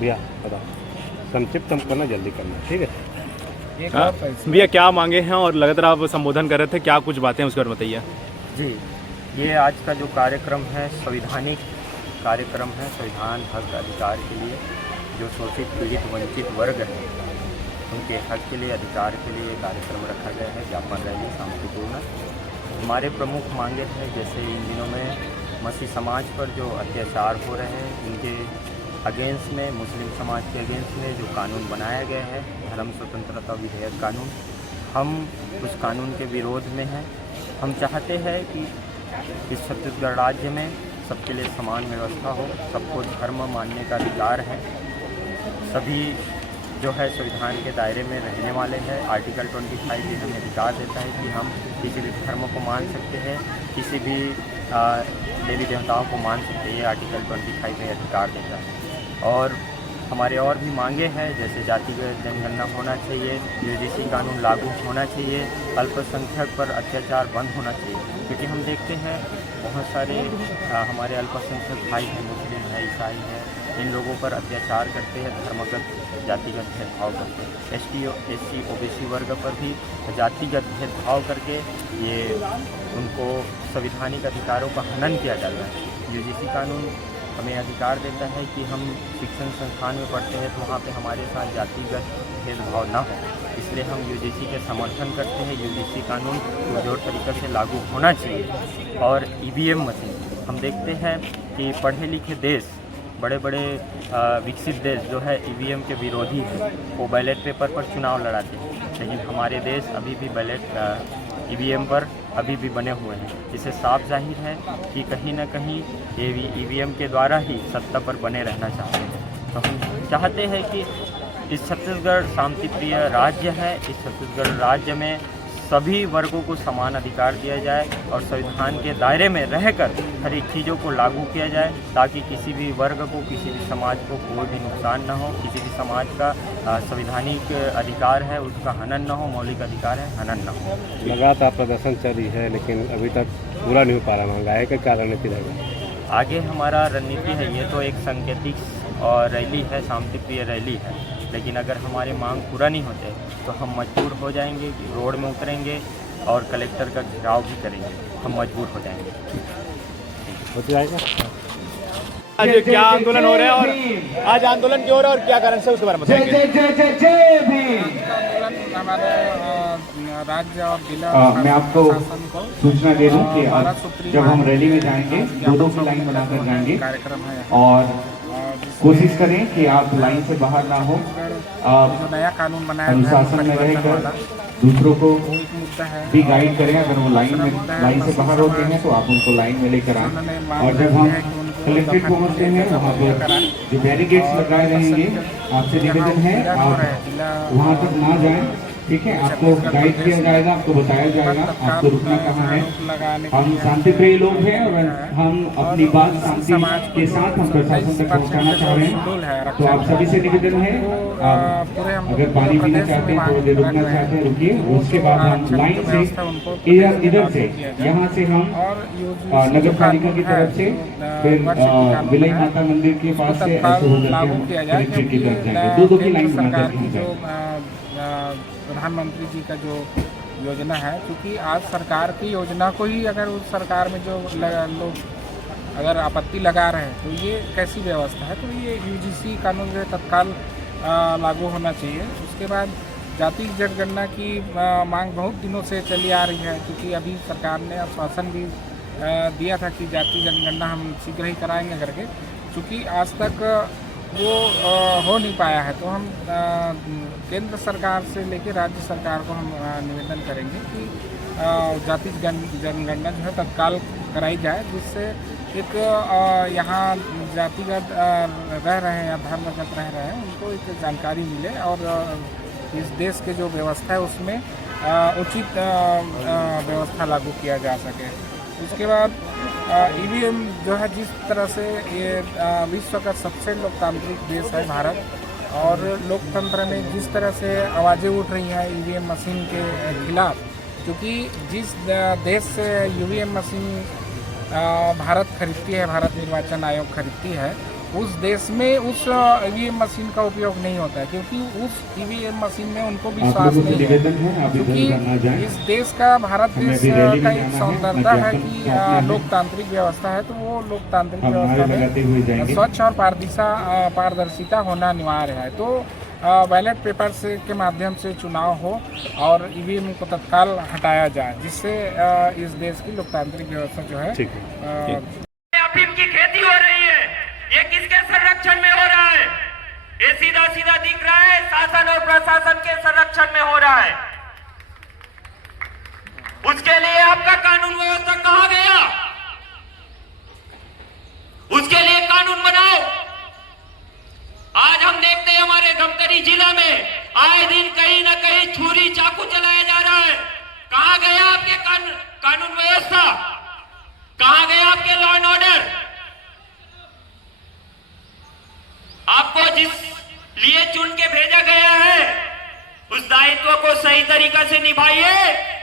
भैया बताओ, संक्षिप्त हम करना, जल्दी करना, ठीक है। हाँ, भैया क्या मांगे हैं और लगातार आप संबोधन कर रहे थे, क्या कुछ बातें उसके बारे में बताइए। जी, ये आज का जो कार्यक्रम है संवैधानिक कार्यक्रम है। संविधान हक अधिकार के लिए जो शोषित पीड़ित वंचित वर्ग है उनके हक के लिए, अधिकार के लिए ये कार्यक्रम रखा गया है। ज्ञापन रैली शांतिपूर्ण। हमारे प्रमुख मांगे हैं, जैसे इन दिनों में मसीह समाज पर जो अत्याचार हो रहे हैं इनके अगेंस्ट में, मुस्लिम समाज के अगेंस्ट में जो कानून बनाया गया है धर्म स्वतंत्रता विधेयक कानून, हम उस कानून के विरोध में हैं। हम चाहते हैं कि इस छत्तीसगढ़ राज्य में सबके लिए समान व्यवस्था हो, सबको धर्म मानने का अधिकार है, सभी जो है संविधान के दायरे में रहने वाले हैं। आर्टिकल 25 भी हमें अधिकार देता है कि हम किसी भी धर्म को मान सकते हैं, किसी भी देवी देवताओं को मान सकते हैं। आर्टिकल 25 में अधिकार देता है। और हमारे और भी मांगे हैं, जैसे जातिगत जनगणना होना चाहिए, यूजीसी कानून लागू होना चाहिए, अल्पसंख्यक पर अत्याचार बंद होना चाहिए। क्योंकि हम देखते हैं बहुत सारे हमारे अल्पसंख्यक भाई हैं, मुस्लिम हैं, ईसाई हैं, इन लोगों पर अत्याचार करते हैं, धर्मगत जातिगत भेदभाव करते हैं। ST, OBC वर्ग पर भी जातिगत भेदभाव करके ये उनको संवैधानिक अधिकारों का हनन किया जाता है। यूजीसी कानून हमें अधिकार देता है कि हम शिक्षण संस्थान में पढ़ते हैं तो वहाँ पे हमारे साथ जातिगत भेदभाव ना हो, इसलिए हम यूजीसी के समर्थन करते हैं। यूजीसी कानून पुरजोर तरीके से लागू होना चाहिए। और EVM मशीन, हम देखते हैं कि पढ़े लिखे देश, बड़े बड़े विकसित देश जो है EVM के विरोधी हैं, वो बैलेट पेपर पर चुनाव लड़ाते हैं, लेकिन हमारे देश अभी भी बैलेट EVM पर अभी भी बने हुए हैं। इससे साफ जाहिर है कि कहीं ना कहीं ये EVM के द्वारा ही सत्ता पर बने रहना चाहते हैं। तो हम चाहते हैं कि इस छत्तीसगढ़ शांति प्रिय राज्य है, इस छत्तीसगढ़ राज्य में सभी वर्गों को समान अधिकार दिया जाए और संविधान के दायरे में रहकर हर एक चीज़ों को लागू किया जाए, ताकि किसी भी वर्ग को, किसी भी समाज को कोई भी नुकसान न हो, किसी भी समाज का संवैधानिक अधिकार है उसका हनन न हो, मौलिक अधिकार है हनन न हो। लगातार प्रदर्शन चल रही है लेकिन अभी तक पूरा नहीं हो पा रहा। महंगाई का क्या रणनीति रहेगा? आगे हमारा रणनीति है, ये तो एक सांकेतिक और रैली है, शांति प्रिय रैली है, लेकिन अगर हमारे मांग पूरा नहीं होते तो हम मजबूर हो जाएंगे कि रोड में उतरेंगे और कलेक्टर का घेराव भी करेंगे। हम मजबूर हो जाएंगे। हो जाएगा। आज क्या आंदोलन हो रहा है और आज आंदोलन क्यों हो रहा है और क्या कारण से उसके बारे में बताएंगे। हमारे राज्य और जिला मैं आपको सूचना दे दूं कि जब हम रैली में जाएंगे 2-2 की लाइन बनाकर जाएंगे कार्यक्रम है और कोशिश करें कि आप लाइन से बाहर ना हो, जो नया कानून बनाया अनुशासन में रहकर दूसरों को मुद्दा है भी गाइड करें। अगर वो लाइन से बाहर होते हैं तो आप उनको लाइन में लेकर आएं। और जब हम कलेक्ट्रेट पहुंचते हैं वहाँ पर जो बैरिकेड्स लगाए रहेंगे, आपसे निवेदन है आप वहाँ तक ना जाएं, ठीक है। आपको गाइड किया जाएगा, आपको बताया जाएगा आपको रुकना कहाँ है। हम शांति प्रिय लोग हैं और हम अपनी बात शांति के साथ हम प्रशासन तक पहुँचाना चाह रहे हैं। तो आप सभी से निवेदन है, आप अगर पानी पीना चाहते हैं, थोड़ी देर रुकना चाहते हैं रुकिए। उसके बाद हम लाइन से इधर से यहाँ से हम नगर पालिका की तरफ से फिर विलय माता मंदिर के पास से ऐसे होकर हम कलेक्ट्रेट की तरफ जाएंगे। 2-2 की लाइन बनाकर हम जाएंगे। प्रधानमंत्री जी का जो योजना है, क्योंकि आज सरकार की योजना को ही अगर उस सरकार में जो लोग अगर आपत्ति लगा रहे हैं तो ये कैसी व्यवस्था है। तो ये यूजीसी कानून जो तत्काल लागू होना चाहिए। उसके बाद जाति जनगणना की मांग बहुत दिनों से चली आ रही है, क्योंकि अभी सरकार ने आश्वासन भी दिया था कि जाति जनगणना हम शीघ्र ही कराएंगे करके, क्योंकि आज तक वो हो नहीं पाया है। तो हम केंद्र सरकार से लेकर राज्य सरकार को हम निवेदन करेंगे कि जाति जनगणना जो है तत्काल कराई जाए, जिससे एक यहाँ जातिगत रह रहे हैं या धर्मगत रह रहे हैं उनको एक जानकारी मिले और इस देश के जो व्यवस्था है उसमें उचित व्यवस्था लागू किया जा सके। उसके बाद EVM जो है, जिस तरह से ये विश्व का सबसे लोकतांत्रिक देश है भारत, और लोकतंत्र में जिस तरह से आवाज़ें उठ रही हैं EVM मशीन के खिलाफ, क्योंकि जिस देश से EVM मशीन भारत खरीदती है, भारत निर्वाचन आयोग खरीदती है, उस देश में उस ईवीएम मशीन का उपयोग नहीं होता है, क्योंकि उस ईवीएम मशीन में उनको विश्वास नहीं है। क्योंकि इस देश का, भारत देश का एक सौंदर्यता है कि लोकतांत्रिक व्यवस्था है, तो वो लोकतांत्रिक व्यवस्था में स्वच्छ और पारदर्शिता होना अनिवार्य है। तो बैलेट पेपर से के माध्यम से चुनाव हो और ईवीएम को तत्काल हटाया जाए, जिससे इस देश की लोकतांत्रिक व्यवस्था जो है अफीम की खेती हो रही है, ये किसके संरक्षण में हो रहा है? ये सीधा सीधा दिख रहा है शासन और प्रशासन के संरक्षण में हो रहा है। उसके लिए आपका कानून व्यवस्था कहां गया? उसके लिए कानून बनाओ। आज हम देखते हैं हमारे धमतरी जिला में आए दिन कहीं ना कहीं छुरी चाकू चलाया जा रहा है। कहां गया आपके कानून व्यवस्था? कहां गया आपके लॉ एंड ऑर्डर? आपको जिस लिए चुन के भेजा गया है उस दायित्व को सही तरीका से निभाइए,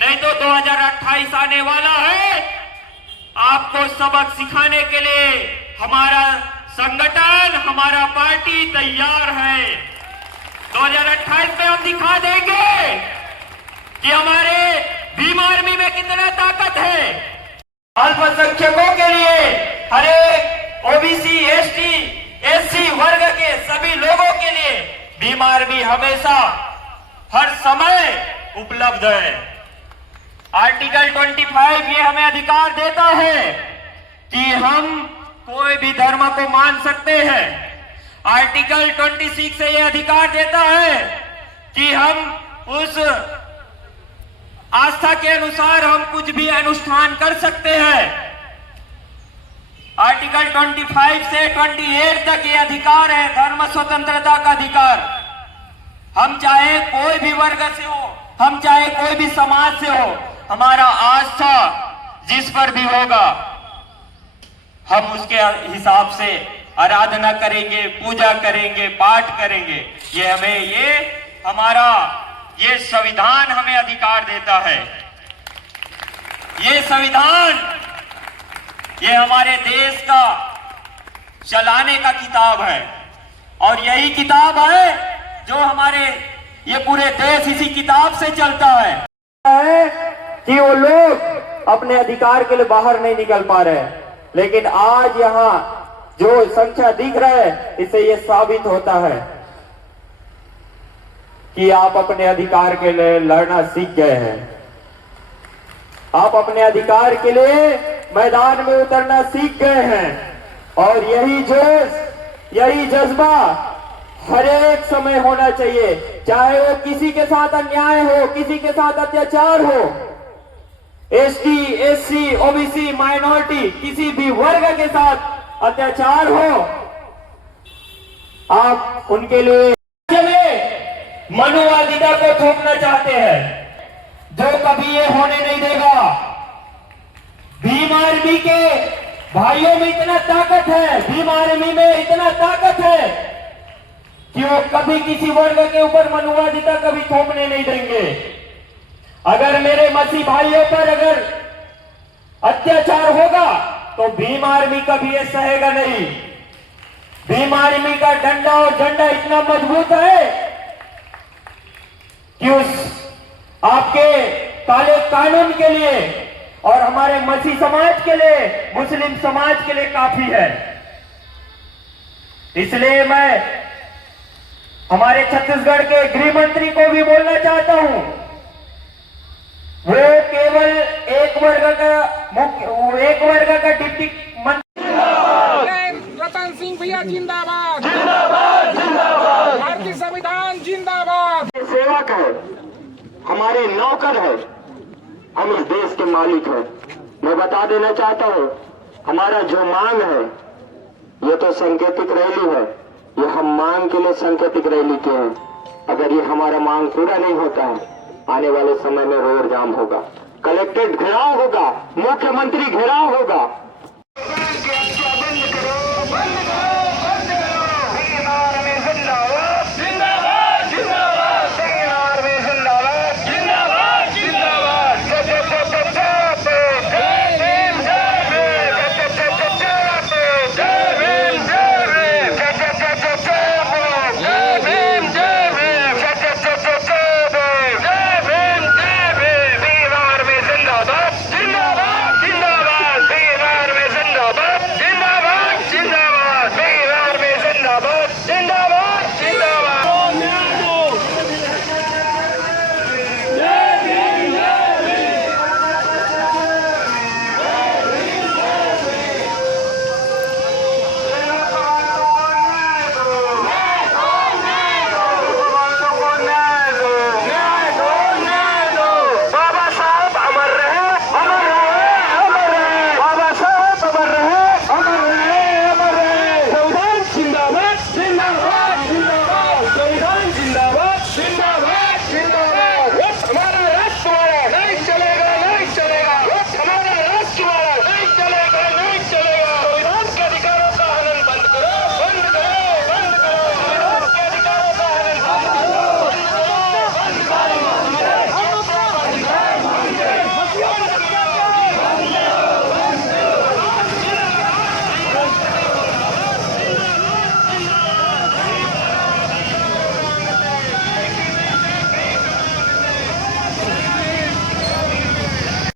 नहीं तो 2028 आने वाला है। आपको सबक सिखाने के लिए हमारा संगठन, हमारा पार्टी तैयार है। 2028 में हम दिखा देंगे कि हमारे भीम आर्मी में कितना ताकत है। अल्पसंख्यकों के लिए, हर एक ओबीसी, एसटी, एससी वर्ग के सभी लोगों के लिए भीम आर्मी हमेशा हर समय उपलब्ध है। आर्टिकल 25 ये हमें अधिकार देता है कि हम कोई भी धर्म को मान सकते हैं। आर्टिकल 26 से ये अधिकार देता है कि हम उस आस्था के अनुसार हम कुछ भी अनुष्ठान कर सकते हैं। आर्टिकल 25 से 28 तक ये अधिकार है, धर्म स्वतंत्रता का अधिकार। हम चाहे कोई भी वर्ग से हो, हम चाहे कोई भी समाज से हो, हमारा आस्था जिस पर भी होगा हम उसके हिसाब से आराधना करेंगे, पूजा करेंगे, पाठ करेंगे। ये हमारा ये संविधान हमें अधिकार देता है। ये संविधान ये हमारे देश का चलाने का किताब है, और यही किताब है जो हमारे ये पूरे देश इसी किताब से चलता है कि वो लोग अपने अधिकार के लिए बाहर नहीं निकल पा रहे हैं। लेकिन आज यहाँ जो संख्या दिख रहा है, इससे ये साबित होता है कि आप अपने अधिकार के लिए लड़ना सीख गए हैं। आप अपने अधिकार के लिए मैदान में उतरना सीख गए हैं, और यही जोश, यही जज्बा हर एक समय होना चाहिए, चाहे वो किसी के साथ अन्याय हो, किसी के साथ अत्याचार हो। एसटी, एससी, ओबीसी, माइनॉरिटी, किसी भी वर्ग के साथ अत्याचार हो, आप उनके लिए मनुवादिता को थोपना चाहते हैं, जो कभी ये होने नहीं देगा। भीम आर्मी के भाइयों में इतना ताकत है, भीम आर्मी में इतना ताकत है कि वो कभी किसी वर्ग के ऊपर मनुवादिता कभी थोपने नहीं देंगे। अगर मेरे मसीह भाइयों पर अगर अत्याचार होगा तो भीम आर्मी कभी ये सहेगा नहीं। भीम आर्मी का डंडा और झंडा इतना मजबूत है कि उस आपके काले कानून के लिए और हमारे मसीह समाज के लिए, मुस्लिम समाज के लिए काफी है। इसलिए मैं हमारे छत्तीसगढ़ के गृह मंत्री को भी बोलना चाहता हूं, वो केवल एक वर्ग का डिप्टी मंत्री। रतन सिंह भैया जिंदाबाद, जिंदाबाद, जिंदाबाद। भारतीय संविधान जिंदाबाद। सेवक है, हमारे नौकर है, हम इस देश के मालिक हैं। मैं बता देना चाहता हूँ, हमारा जो मांग है ये तो सांकेतिक रैली है, ये हम मांग के लिए सांकेतिक रैली के हैं। अगर ये हमारा मांग पूरा नहीं होता है, आने वाले समय में रोड जाम होगा, कलेक्ट्रेट घेराव होगा, मुख्यमंत्री घेराव होगा,